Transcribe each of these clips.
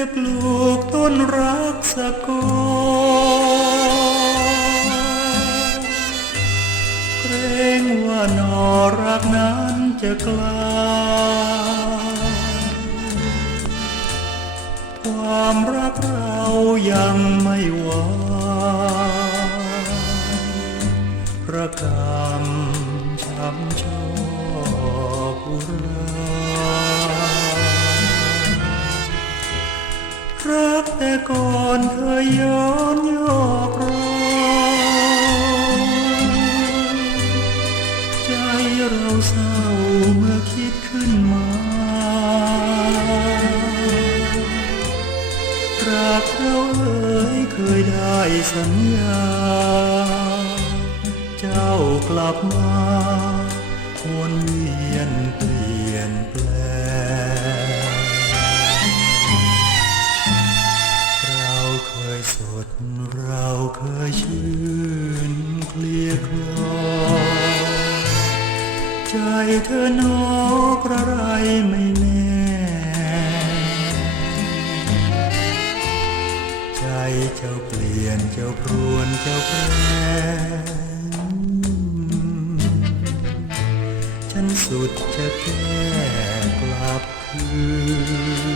จะปลูกต้นรักสกอนเกรงว่านอรักนั้นจะกล้าความรักเรายังไม่หวานระกำช้ำชอบอุรา กแต่ก่อนเคยย้อนยอกรอยใจเราเศร้าเมื่อคิดขึ้นมา รักเราเอ่ยเคยได้สัญญา เจ้ากลับมาวนเวียน เราเคยชื่นเคลียคลอใจเธอโนกระไรไม่แน่ ใจเจ้าเปลี่ยนเจ้าพรวนเจ้าแปรฉันสุดจะแก้กลับคืน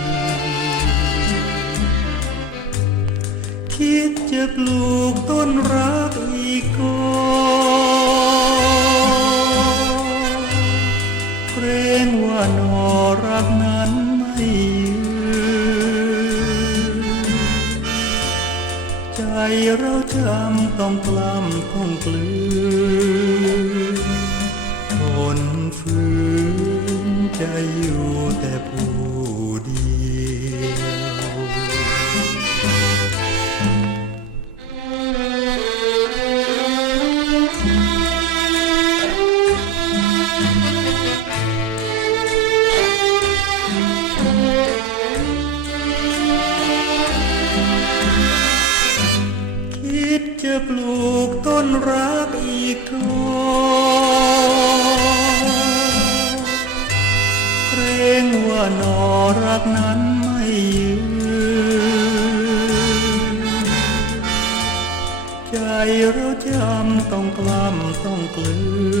จะปลูกต้นรักอีกกอนเกรงว่านอรักนั้นไม่ยืนใจเราจำต้องกล้ำต้องกลืนทนฝืนใจอยู่แต่ผู้ คิดจะปลูกต้นรักอีกก้อเกรงว่านอรักนั้นไม่ยืนใจเราจำต้องกล้ำต้องกลืน